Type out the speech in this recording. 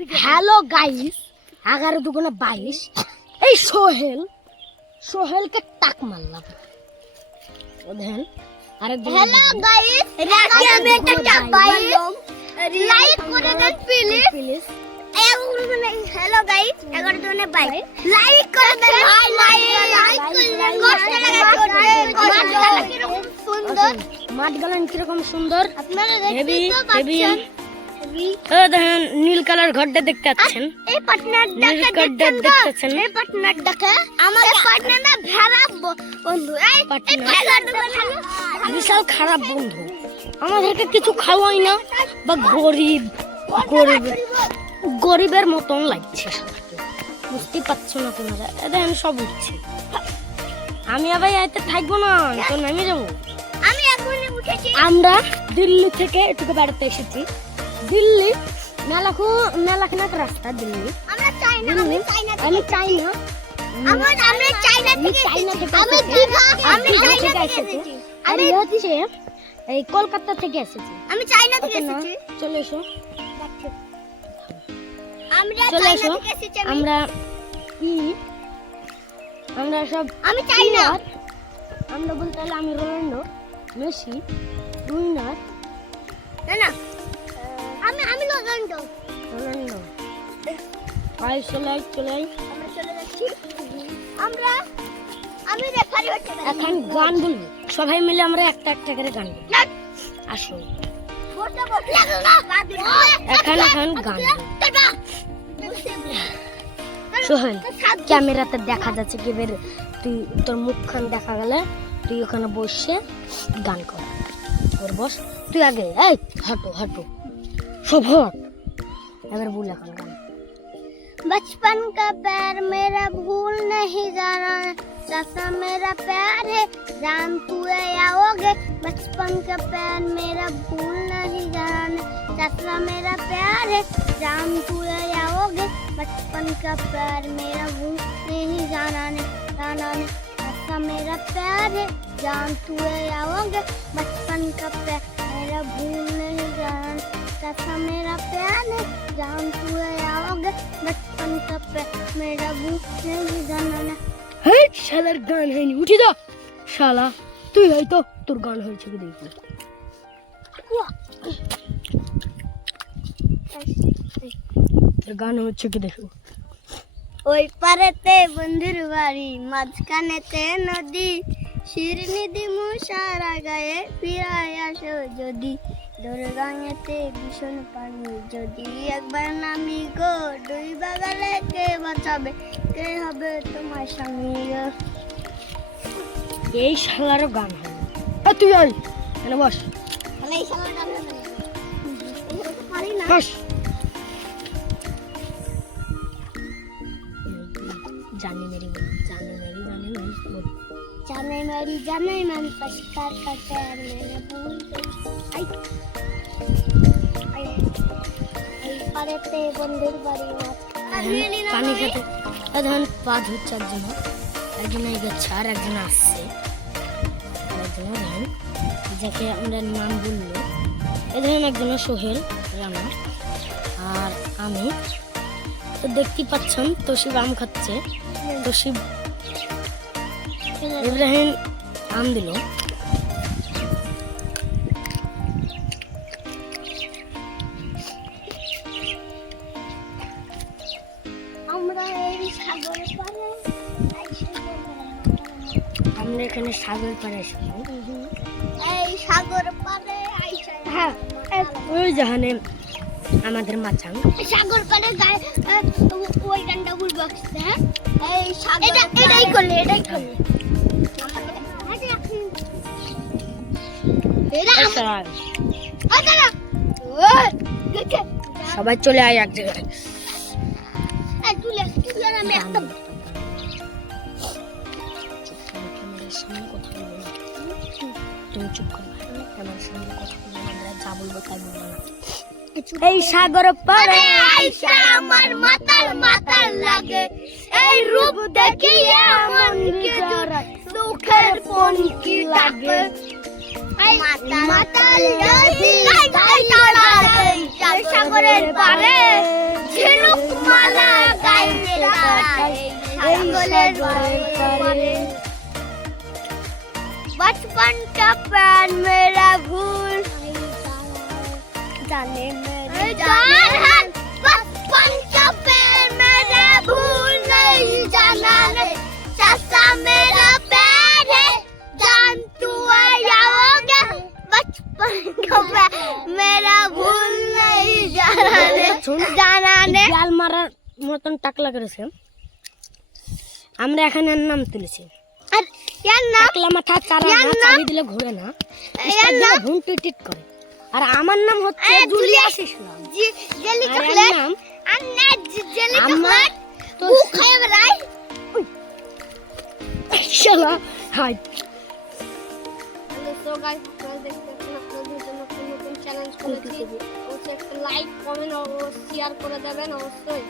Hello guys, 11×22 এই সোহেলকে টাক মারলাম। দেখেন আরেকজন। হ্যালো গাইস, রাতে আমি একটা টাক মারলাম। লাইক করে দেন প্লিজ। হ্যালো গাইস, 11×22 লাইক করে দেন। লাইক করে সুন্দর মাঠগুলো কিরকম সুন্দর, আপনারা দেখতে পাচ্ছেন। দেখেন নীল কালার ঘরটা দেখতে পাচ্ছেন। এই পার্টনারটা দেখতেছেন। এই পার্টনারটাকে আমাদের পার্টনারটা খারাপ বন্ধু। এই পার্টনারটা বিশাল খারাপ বন্ধু, আমাদেরকে কিছু খাওয়াই না, বা গরিবের মতন লাগছে। বুঝতে পারছো না তোমরা? দেখেন সব উঠছে। আমি আবার এতে থাকবো না, তো নেমে যাবো। আমি এখনই উঠেছি। আমরা দিল্লি থেকে একটু বেড়াতে এসেছি। দিল্লি মেলাখানা রাস্তা দিল্লি। আমি এই কলকাতা থেকে এসেছি। আমি চাইনা থেকে এসেছি। চলে এসো, আমরা সব আমি চাইনা। আমরা বলতে হলে আমি রোনাল্ডো, মেসি, উইনার। না আমি রোনাল্ডো। চলে আমরা চলে যাচ্ছি। আমি রেফারি হতে যাচ্ছি। এখন গান বলবো, সবাই মিলে আমরা একটা করে গান বলবো। আসো এখন গান সোহেল, ক্যামেরাতে দেখা যাচ্ছে কি বের, তুই তোর মুখখান দেখা গেলে তুই ওখানে বসে গান কর। ওর বস, তুই আগে। এই হটো সব হট। এবার বল এখন গান। बचपन का प्यार मेरा भूल नहीं जाना, चाचा मेरा प्यार है जान तू आओगे। बचपन का प्यार मेरा भूल नहीं जाना, चाचा मेरा प्यार है जान तू आओगे। बचपन का प्यार मेरा भूल नहीं जाना ने, चाचा मेरा प्यार है जान तू आओगे। बचपन का प्यार मेरा भूल नहीं जाना, चाचा मेरा प्यार है जान तू आओगे। बचपन का प्यार मेरा भूल नहीं जाना ने। হেই শালার গান হয়নি, উঠি যা শালা। তুই হয়তো তোর গান হয়েছে কি দেখি। তোর গান হচ্ছে কি দেখো। ওই পারেতে বন্ধুর বাড়ি, মাঝখানেতে নদী, শিরনি দিমু সারা গায়ে ফিরায় আসো যদি। দরগাঙেতে ভীষণ পানি, যদি একবার নামি গো, দুই বাগালে কে বাঁচাবে, কে হবে তোমার স্বামী গো। এই শালারও গান হয়। তুই আয় এখানে বস। এই শালার গান পারি না। বস। जाने मेरी मन पछतार का प्यार मैंने भूल गई। পারেতে বন্ধুর বাড়ি পানি খেতে এখন পা ধুচ্ছে একজন গেছে আর একজন আসছে। যাকে আমরা নাম বললো, এই ধরেন একজন সোহেল রানা আর আমি। তো দেখতে পাচ্ছেন তোশিব আম খাচ্ছে। তোশিব ইব্রাহিম আম দিল। আমরা এখানে সাগর পাড়ে এসেছি। এই সাগর পাড়ে হ্যাঁ, ওই জাহানে আমাদের মাচাং সাগর পাড়ে গায়ে ওই গানটা বলবো। হ্যাঁ এই সাগর এটাই করলে সবাই চলে আয় এক জায়গায়। আমি একটা তুমি চুপ করো, আমার সঙ্গে কথা বলবো, আমরা যা বলবো তাই বলবো না। এই সাগর পারে আইসা আমার মাতাল লাগে, এই রূপ দেখিয়ে আমার জোড়া সুখের পনকি লাগে। মাতাল সাগরের পারে जंगलेर पारे बचपन का प्यार मेरा भूल जाने मेरे जान है बचपन का प्यार मेरा भूल नहीं जाना रे चाचा मेरा प्यार है जान तू आयोगे बचपन का प्यार मेरा भूल नहीं जाना रे जाना रे জাল মারার মতন টাকলা করেছে আমরা এখানে নাম তুলেছি আর এর নাম টাকলা মাথা চারা না চাবি দিলে ঘুরে না এর নাম হুন্টি টিট করে আর আমার নাম হচ্ছে জুলিয়াস ইসলাম জেলি চকলেট আর না জেলি চকলেট তো খাই বেড়াই শালা হাই হ্যালো সো গাইস আপনারা দেখতে পাচ্ছেন আপনাদের জন্য নতুন চ্যালেঞ্জ করেছি অবশ্যই একটা লাইক কমেন্ট ও শেয়ার করে দেবেন অবশ্যই